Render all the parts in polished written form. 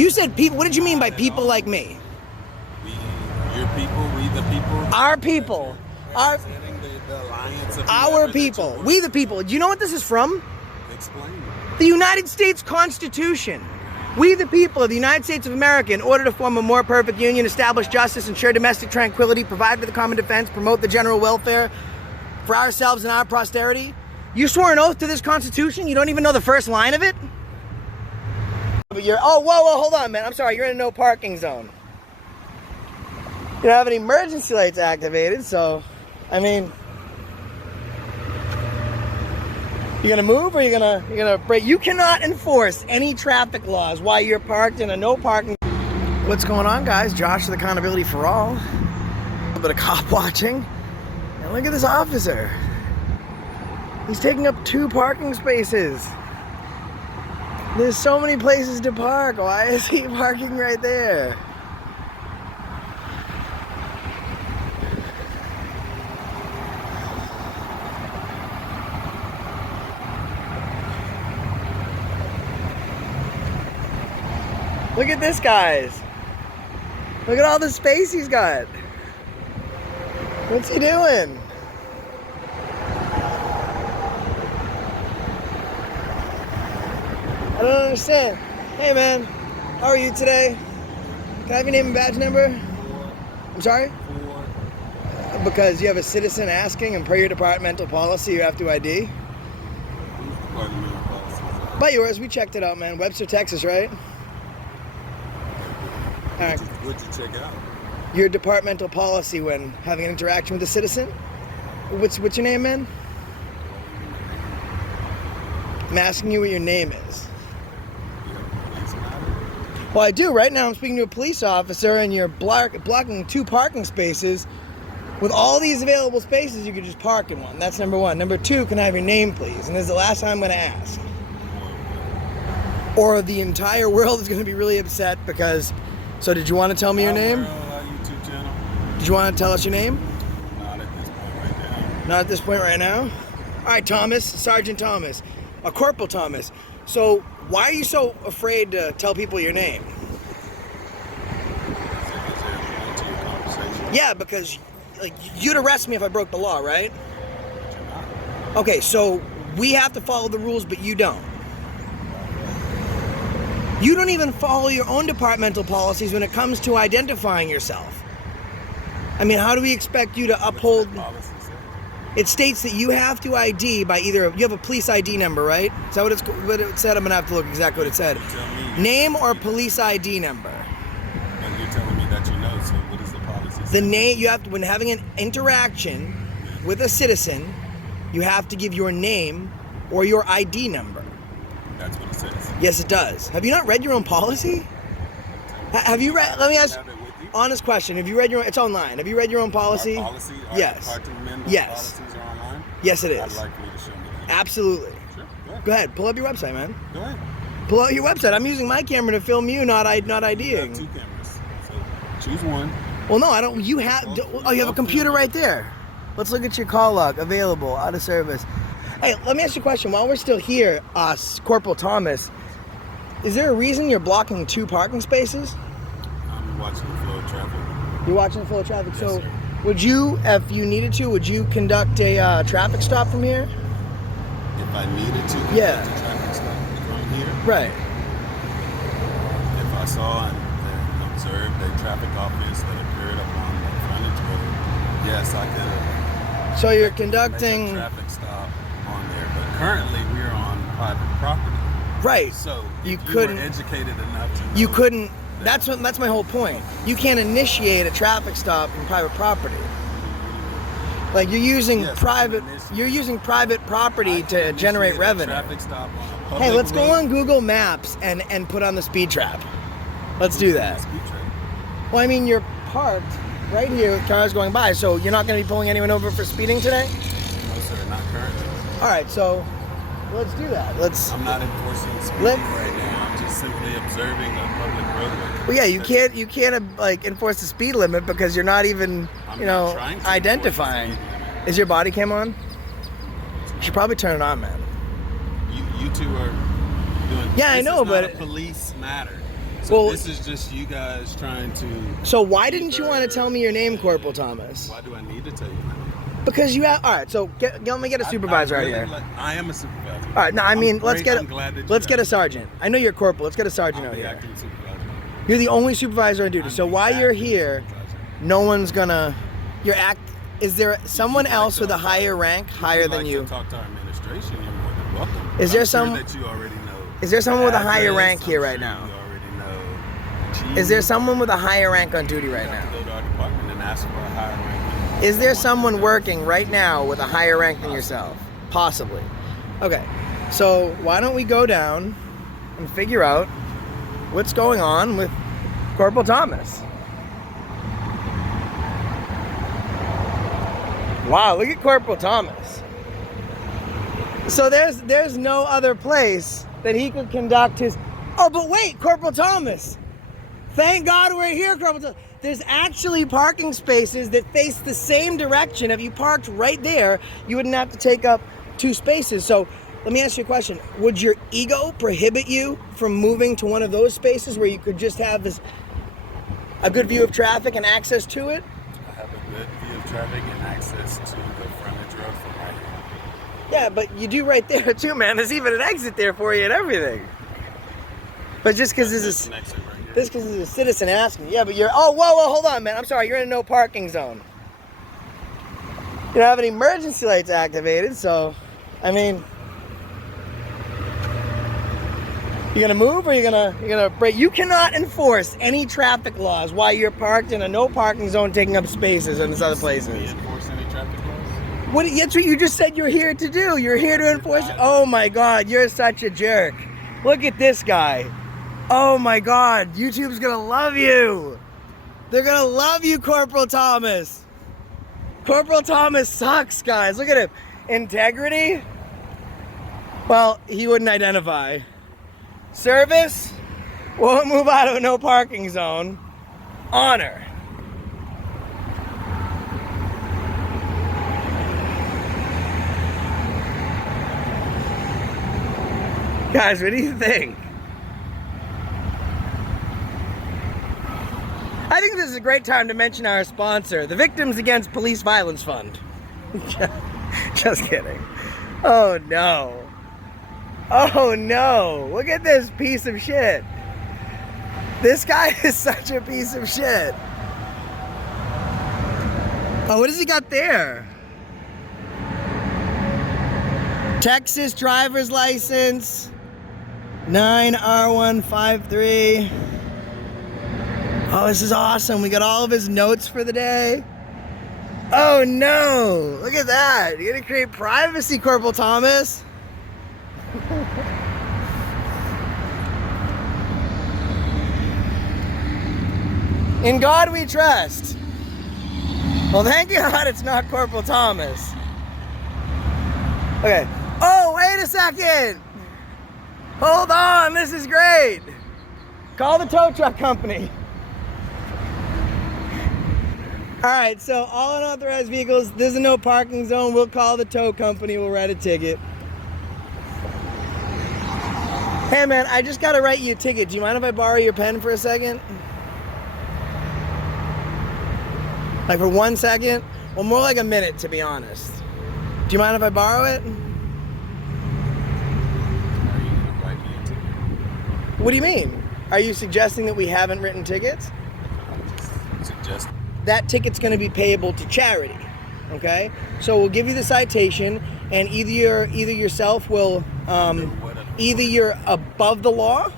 You said people. What did you mean by people like me? Your people, we the people. Our people. The alliance of Our people. We the people. Do you know what this is from? Explain. The United States Constitution. We the people of the United States of America, in order to form a more perfect union, establish justice, ensure domestic tranquility, provide for the common defense, promote the general welfare for ourselves and our posterity. You swore an oath to this Constitution? You don't even know the first line of it? But you're, oh, whoa, hold on, man. I'm sorry, you're in a no parking zone. You don't have any emergency lights activated, so, I mean, you gonna move or you gonna break? You cannot enforce any traffic laws while you're parked in a no parking. What's going on, guys? Josh with Accountability for All. A little bit of cop watching. And look at this officer. He's taking up 2 parking spaces. There's so many places to park. Why is he parking right there? Look at this, guys. Look at all the space he's got. What's he doing? I don't understand. Hey, man. How are you today? Can I have your name and badge number? I'm sorry? Because you have a citizen asking, and per your departmental policy, you have to ID. By yours, we checked it out, man. Webster, Texas, right? All right. What'd you check out? Your departmental policy when having an interaction with a citizen. What's your name, man? I'm asking you what your name is. Well, I do. Right now I'm speaking to a police officer and you're blocking 2 parking spaces. With all these available spaces, you could just park in one. That's number 1. Number 2, can I have your name, please? And this is the last time I'm going to ask. Or the entire world is going to be really upset because... So did you want to tell me your name? YouTube channel. Did you want to tell us your name? Not at this point right now. Not at this point right now? All right, Thomas, Sergeant Thomas, Corporal Thomas. So why are you so afraid to tell people your name? Yeah, because like you'd arrest me if I broke the law, right? Okay, so we have to follow the rules, but you don't. You don't even follow your own departmental policies when it comes to identifying yourself. I mean, how do we expect you to uphold... It states that you have to ID by either... You have a police ID number, right? Is that what it said? I'm going to have to look exactly what it said. Name or police ID number. And you're telling me that you know, so what is the policy? The name, you have to, when having an interaction with a citizen, you have to give your name or your ID number. That's what it says. Yes, it does. Have you not read your own policy? Have you read? Let me ask. Honest question. Have you read your own? It's online. Have you read your own policy? Our policy? Yes. Yes. Policies are online? Yes, it is. I'd like for you to show me that. Absolutely. Sure. Go ahead. Pull up your website, man. Go ahead. Pull out your website. I'm using my camera to film you, not IDing. You have 2 cameras. So choose one. Well, no, I don't. You have. Oh, you have a computer right there. Let's look at your call log. Available. Out of service. Hey, let me ask you a question. While we're still here, Corporal Thomas, is there a reason you're blocking 2 parking spaces? I'm watching the flow of traffic. You're watching the flow of traffic. Yes, so, sir. would you, if you needed to, would you conduct a traffic stop from here? If I needed to, Yeah. conduct a traffic stop from here. Right. If I saw and observed a traffic offense that occurred upon the frontage road, yes, I could. So you're Make conducting. a traffic stop on there, but currently we're on private property. Right. So you if couldn't. were educated enough to know You couldn't. That's my whole point. You can't initiate a traffic stop from private property. Like you're using Yes, private. I can initiate. You're using private property I to can generate initiate a revenue. Traffic stop on a public Hey, let's go road. on Google Maps and put on the speed trap. Let's do that. Speed trap. Well, I mean, you're parked right here with cars going by, so you're not going to be pulling anyone over for speeding today? No, sir, not currently. All right, so let's do that. I'm not enforcing speeding right now. I'm just simply observing a public roadway. Well, yeah, you can't like enforce the speed limit because you're not even, I'm not trying to identifying. enforce the speed limit. Is your body cam on? You should probably turn it on, man. You two are doing. Yeah, I this know, is but not a police matter. So Well, this is just you guys trying to... so why didn't you want to tell me your name, Corporal Thomas? Why do I need to tell you my name? Because you have... All right, so let me get a supervisor out here. I am a supervisor. All right, no, I mean, let's get a a sergeant. I know you're a corporal. Let's get a sergeant out the here. acting supervisor. You're the only supervisor on duty. I'm So the while you're acting here, supervisor. no one's gonna... Is there someone else with a higher rank, higher than you? To talk to our administration, you're more than welcome. Is there I'm some- sure that you already know? Is there someone with a higher address, rank here I'm right sure now? You already know. Is there someone with a higher rank on duty right You have now? to go to our department and ask for a higher rank. Is there someone working right now with a higher rank than yourself? Possibly. Okay, so why don't we go down and figure out what's going on with Corporal Thomas? Wow, look at Corporal Thomas. So there's no other place that he could conduct his... Oh, but wait, Corporal Thomas. Thank God we're here, Corporal Thomas. There's actually parking spaces that face the same direction. If you parked right there, you wouldn't have to take up 2 spaces. So let me ask you a question. Would your ego prohibit you from moving to one of those spaces where you could just have a good view of traffic and access to it? I have a good view of traffic and access to the frontage road from right here. Yeah, but you do right there too, man. There's even an exit there for you and everything. But just because There's an exit right here. this is a citizen asking. Yeah, but you're... Oh, whoa, hold on, man. I'm sorry. You're in a no parking zone. You don't have any emergency lights activated, so... I mean... You gonna move or you gonna brake? You cannot enforce any traffic laws while you're parked in a no parking zone taking up spaces in these other We places. enforce any traffic laws? That's what you just said you're here to do. You're here to enforce... Oh my God, you're such a jerk. Look at this guy. Oh my God, YouTube's gonna love you. They're gonna love you, Corporal Thomas. Corporal Thomas sucks, guys. Look at him. Integrity? Well, he wouldn't identify. Service? Won't move out of a no parking zone. Honor. Guys, what do you think? I think this is a great time to mention our sponsor, the Victims Against Police Violence Fund. Just kidding. Oh no. Oh no. Look at this piece of shit. This guy is such a piece of shit. Oh, what has he got there? Texas driver's license. 9R153. Oh, this is awesome. We got all of his notes for the day. Oh no, look at that. You're gonna create privacy, Corporal Thomas. In God we trust. Well, thank God it's not Corporal Thomas. Okay. Oh, wait a second. Hold on, this is great. Call the tow truck company. All right, so all unauthorized vehicles, there's a no parking zone. We'll call the tow company, we'll write a ticket. Hey man, I just gotta write you a ticket. Do you mind if I borrow your pen for a second? Like for 1 second? Well, more like a minute, to be honest. Do you mind if I borrow it? What do you mean? Are you suggesting that we haven't written tickets? Suggest. That ticket's going to be payable to charity, okay? So we'll give you the citation, and either yourself will, either you're above the law,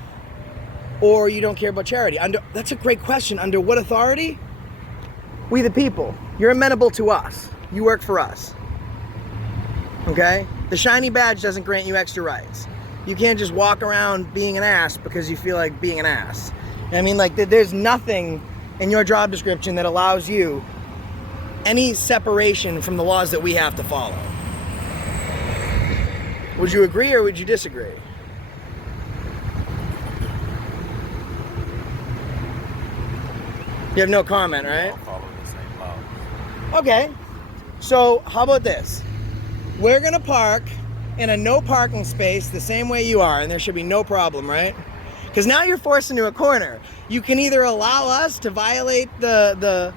or you don't care about charity. That's a great question. Under what authority? We the people. You're amenable to us. You work for us, okay? The shiny badge doesn't grant you extra rights. You can't just walk around being an ass because you feel like being an ass. I mean, like, there's nothing in your job description that allows you any separation from the laws that we have to follow. Would you agree or would you disagree? You have no comment, right? Follow the same law. Okay. So, how about this? We're gonna park in a no parking space the same way you are, and there should be no problem, right? Because now you're forced into a corner. You can either allow us to violate the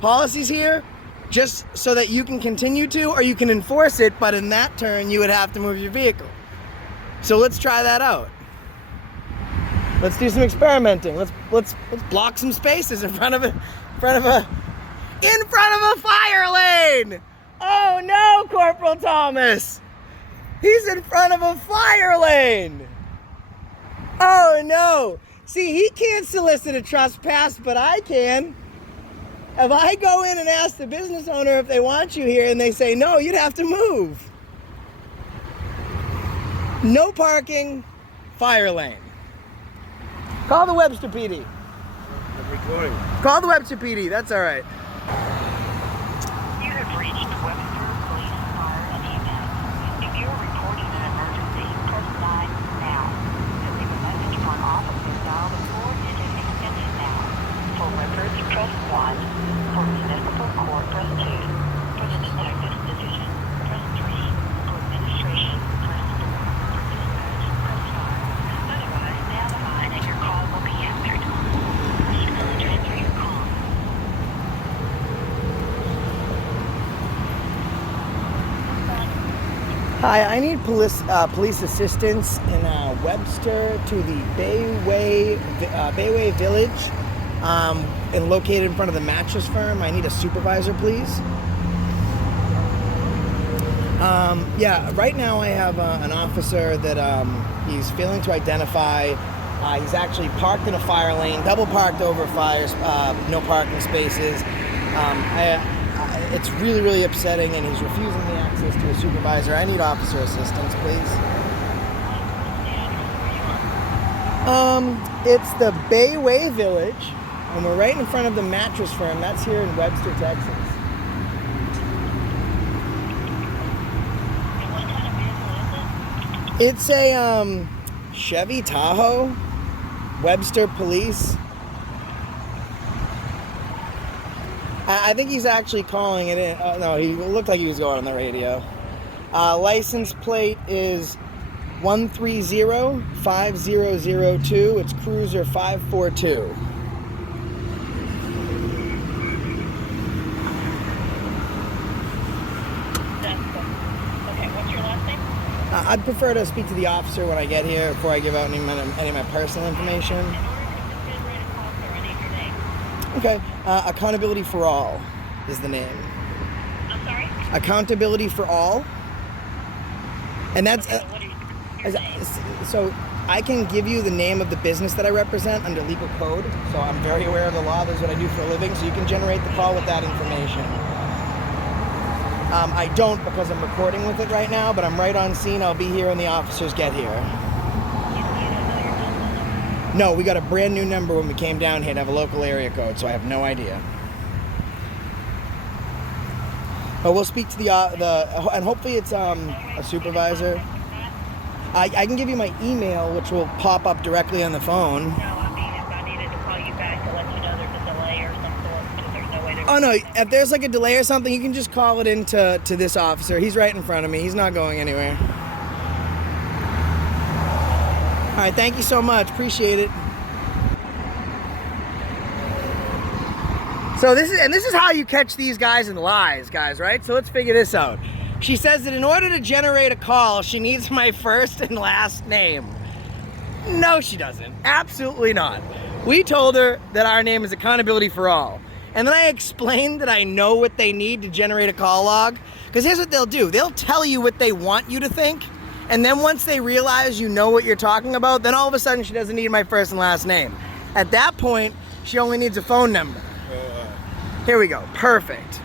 policies here just so that you can continue to, or you can enforce it, but in that turn you would have to move your vehicle. So let's try that out. Let's do some experimenting. Let's block some spaces in front of a fire lane. Oh no, Corporal Thomas. He's in front of a fire lane. Oh no. See, he can't solicit a trespass, but I can. If I go in and ask the business owner if they want you here and they say no, you'd have to move. No parking, fire lane. Call the Webster PD. I'm recording. Call the Webster PD, that's all right. You have reached Webster Police Fire and EMS. If you are reporting an emergency, press 9 now. To leave a message for an officer, dial the 4-digit extension now. For records, press 1. For municipal court, press 2. For the detective's division, press 3. For administration, press 4. For dispatch, press 5. Otherwise, stay on the line and your call will be answered. Please transfer your call. Hi, I need police assistance in Webster to the Bayway Village, and located in front of the mattress firm. I need a supervisor, please. Yeah, right now I have an officer that he's failing to identify. He's actually parked in a fire lane, double parked over fires, no parking spaces. It's really, really upsetting, and he's refusing the access to a supervisor. I need officer assistance, please. It's the Bayway Village, and we're right in front of the mattress firm. That's here in Webster, Texas. What kind of vehicle is it? It's a Chevy Tahoe, Webster Police. I think he's actually calling it in. No, he looked like he was going on the radio. License plate is 130-5002. It's Cruiser 542. Okay, what's your last name? I'd prefer to speak to the officer when I get here before I give out any of my personal information. In order to generate a call, sir, I need your name. Okay. Accountability for All is the name. I'm sorry? Accountability for All. And that's... Okay, what is your name? So I can give you the name of the business that I represent under legal code. So I'm very aware of the law. That's what I do for a living. So you can generate the call with that information. I don't because I'm recording with it right now, but I'm right on scene. I'll be here when the officers get here. You don't know your business number? No, we got a brand new number when we came down here to have a local area code, so I have no idea. But we'll speak to the and hopefully it's a supervisor. I can give you my email, which will pop up directly on the phone. No, I mean, if I needed to call you back to let you know there's a delay or some sort, because there's no way to... Oh no, if there's like a delay or something, you can just call it in to this officer. He's right in front of me. He's not going anywhere. All right, thank you so much. Appreciate it. So this is how you catch these guys in lies, guys, right? So let's figure this out. She says that in order to generate a call, she needs my first and last name. No, she doesn't. Absolutely not. We told her that our name is Accountability for All. And then I explained that I know what they need to generate a call log. Because here's what they'll do. They'll tell you what they want you to think. And then once they realize you know what you're talking about, then all of a sudden she doesn't need my first and last name. At that point, she only needs a phone number. Here we go. Perfect.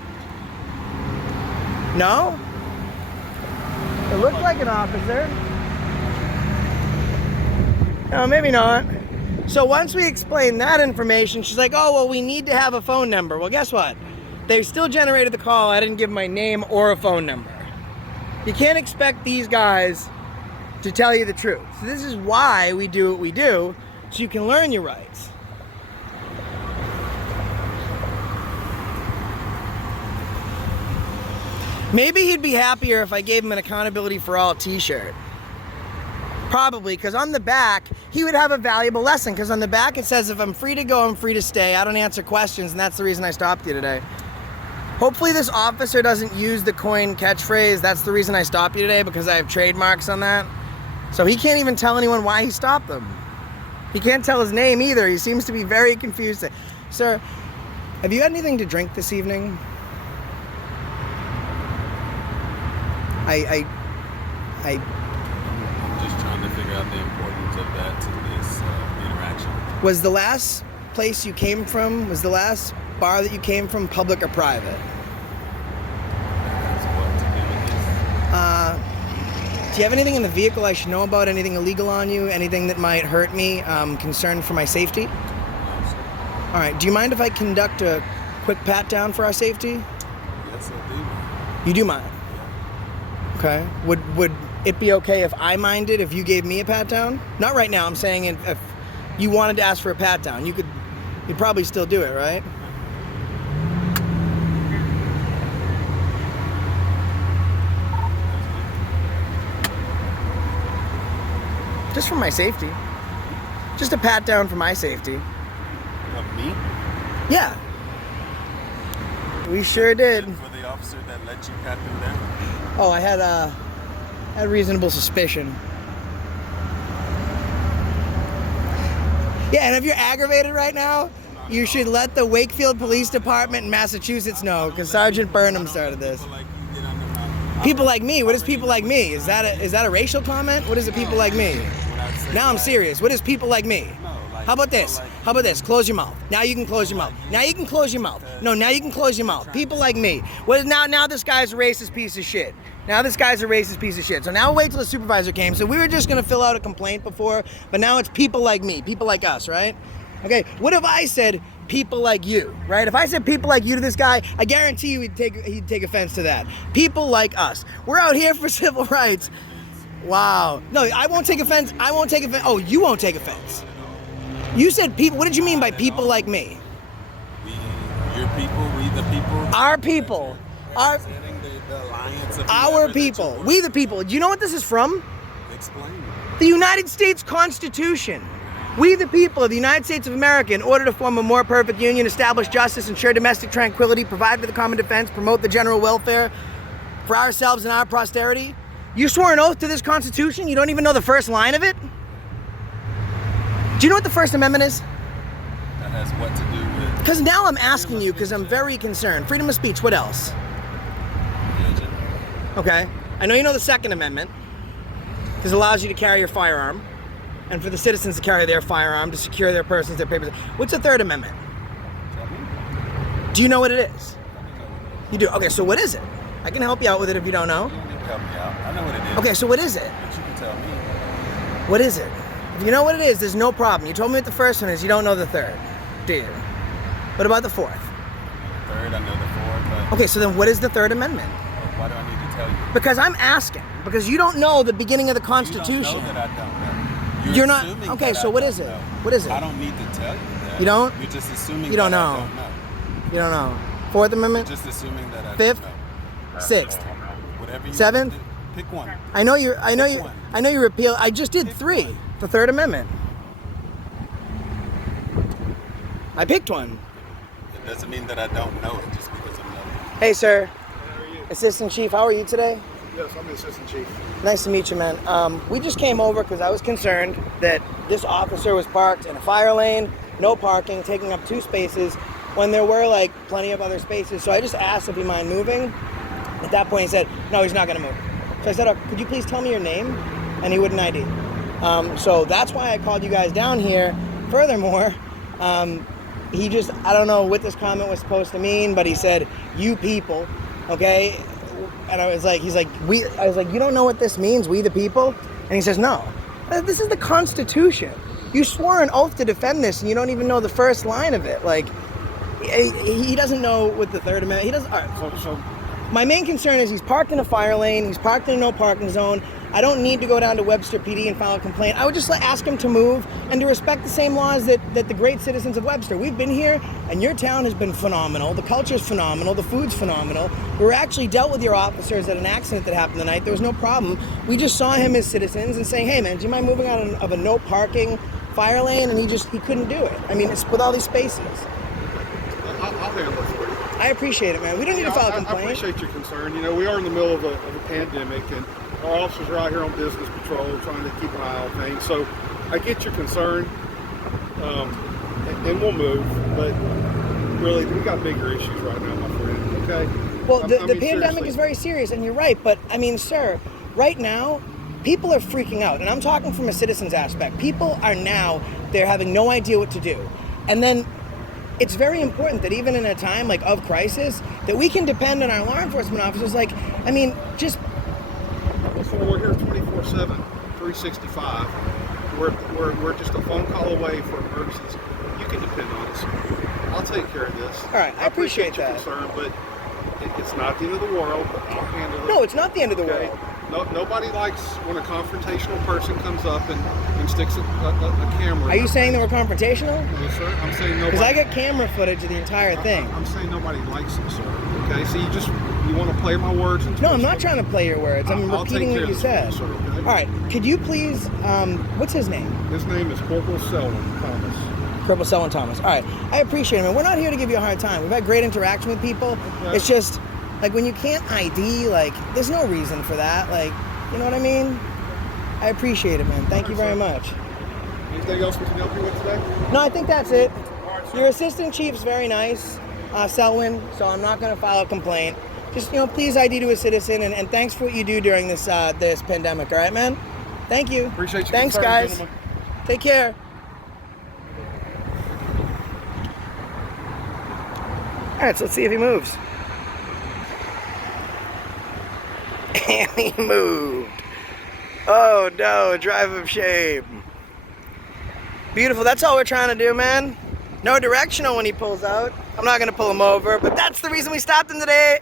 No? It looks like an officer. No, maybe not. So once we explain that information, she's like, oh, well, we need to have a phone number. Well, guess what? They still generated the call. I didn't give my name or a phone number. You can't expect these guys to tell you the truth. So this is why we do what we do, so you can learn your rights. Maybe he'd be happier if I gave him an Accountability for All t-shirt. Probably, because on the back, he would have a valuable lesson, because on the back it says, if I'm free to go, I'm free to stay. I don't answer questions, and that's the reason I stopped you today. Hopefully this officer doesn't use the coin catchphrase, that's the reason I stopped you today, because I have trademarks on that. So he can't even tell anyone why he stopped them. He can't tell his name either. He seems to be very confused. Sir, have you had anything to drink this evening? I'm just trying to figure out the importance of that to this interaction. Was the last place you came from, was the last bar that you came from public or private? That's what to do with this. Do you have anything in the vehicle I should know about? Anything illegal on you? Anything that might hurt me? Concerned for my safety? No, sir. All right, do you mind if I conduct a quick pat down for our safety? Yes, I do. You do mind? Okay. Would it be okay if I minded if you gave me a pat down? Not right now, I'm saying if you wanted to ask for a pat down, you'd probably still do it, right? Just for my safety. Just a pat down for my safety. Of me? Yeah. We sure did. For the officer that let you pat them down? Oh, I had reasonable suspicion. Yeah, and if you're aggravated right now, you should let the Wakefield Police Department in Massachusetts know, because Sergeant Burnham started this. People like you get under my... People like me? What is people like me? Is that a racial comment? What is it, people like me? Now I'm serious. What is people like me? How about this? How about this? Close your mouth. Now you can close your mouth. Now you can close your mouth. No, now you can close your mouth. People like me. Well, now this guy's a racist piece of shit. Now this guy's a racist piece of shit. So now wait till the supervisor came. So we were just gonna fill out a complaint before, but now it's people like me, people like us, right? Okay, what if I said people like you, right? If I said people like you to this guy, I guarantee you he'd take offense to that. People like us. We're out here for civil rights. Wow. No, I won't take offense. I won't take offense. Oh, you won't take offense. You said people. What did you mean by people like me? Your people, we the people. Our people. Our The alliance of our people. We the people. Do you know what this is from? Explain. The United States Constitution. We the people of the United States of America, in order to form a more perfect union, establish justice, ensure domestic tranquility, provide for the common defense, promote the general welfare for ourselves and our posterity. You swore an oath to this Constitution? You don't even know the first line of it? Do you know what the First Amendment is? That has what to do with Because now I'm asking you, because I'm very concerned. Freedom of speech, what else? religion. Okay. I know you know the Second Amendment, because it allows you to carry your firearm, and for the citizens to carry their firearm to secure their persons, their papers. What's the Third Amendment? Do you know what it is? You do? Okay, so what is it? I can help you out with it if you don't know. You don't need to help me out. I know what it is. Okay, so what is it? But you can tell me. What is it? If you know what it is, there's no problem. You told me what the first one is, you don't know the third, do you? What about the fourth? Third, I know the fourth, but Okay, so then what is the Third Amendment? why do I need to tell you? Because I'm asking, because you don't know the beginning of the Constitution. You don't know that I don't know. You're not assuming okay. that So I what don't is it? know. What is it? I don't need to tell you that. You don't? You're just assuming You don't that know. I don't know. You don't know. Fourth Amendment, You're just assuming that I Fifth? don't know. sixth. Whatever you Seventh? want to do. Pick one. I know you repeal. I just did Pick 3. one. The Third Amendment. I picked one. It doesn't mean that I don't know it just because I'm not. Hey, sir. Assistant Chief, how are you today? Yes, I'm the assistant chief. Nice to meet you, man. We just came over because I was concerned that this officer was parked in a fire lane, no parking, taking up 2 spaces, when there were like plenty of other spaces. So I just asked if he mind moving. At that point, he said, no, he's not going to move. So I said, could you please tell me your name? And he wouldn't ID. So that's why I called you guys down here. Furthermore, he just, I don't know what this comment was supposed to mean, but he said, you people, okay? And I was like, I was like, you don't know what this means, we the people? And he says, no, this is the Constitution. You swore an oath to defend this, and you don't even know the first line of it. Like, he doesn't know what the Third Amendment, he doesn't, all right. So my main concern is he's parked in a fire lane, he's parked in a no parking zone. I don't need to go down to Webster PD and file a complaint. I would just ask him to move and to respect the same laws that the great citizens of Webster. We've been here, and your town has been phenomenal. The culture's phenomenal. The food's phenomenal. We actually dealt with your officers at an accident that happened tonight. There was no problem. We just saw him as citizens and saying, hey, man, do you mind moving out of a no parking fire lane? And he couldn't do it. I mean, it's with all these spaces. I'll handle it for you. I appreciate it, man. We don't need to file a complaint. I appreciate your concern. You know, we are in the middle of a pandemic, and our officers are out here on business patrol trying to keep an eye on things. So I get your concern, and we'll move. But really, we got bigger issues right now, my friend. Okay? Well, the pandemic seriously. is very serious, and you're right. But, I mean, sir, right now, people are freaking out. And I'm talking from a citizen's aspect. People are now, they're having no idea what to do. And then it's very important that even in a time like of crisis, that we can depend on our law enforcement officers. Like, I mean, just... So we're here 24/7, 365. We're just a phone call away for emergencies. You can depend on us. I'll take care of this. All right, I appreciate your that. concern, but it's not the end of the world. I'll handle it. No, it's not the end of the Okay? world. Nobody likes when a confrontational person comes up and sticks a camera. Are you saying that we're confrontational? No, sir. I'm saying nobody. Because I got camera footage of the entire thing. I'm saying nobody likes it, sir. Okay, so you want to play my words? No, I'm not trying to play your words. I'm I'll take repeating care what of you this said. for you, sir, okay? All right, could you please, what's his name? His name is Corporal Selwyn Thomas. Corporal Selwyn Thomas. All right, I appreciate it, man. We're not here to give you a hard time. We've had great interaction with people. Okay. It's just, like, when you can't ID, like, there's no reason for that. Like, you know what I mean? I appreciate it, man. Thank you very much. Anything else we can help you with today? No, I think that's it. Your assistant chief's very nice, Selwyn, so I'm not going to file a complaint. Just, please ID to a citizen, and thanks for what you do during this this pandemic, all right, man? Thank you. Appreciate you. Thanks, guys. Gentlemen. Take care. All right, so let's see if he moves. And he moved. Oh, no, drive of shame. Beautiful, that's all we're trying to do, man. No directional when he pulls out. I'm not going to pull him over, but that's the reason we stopped him today.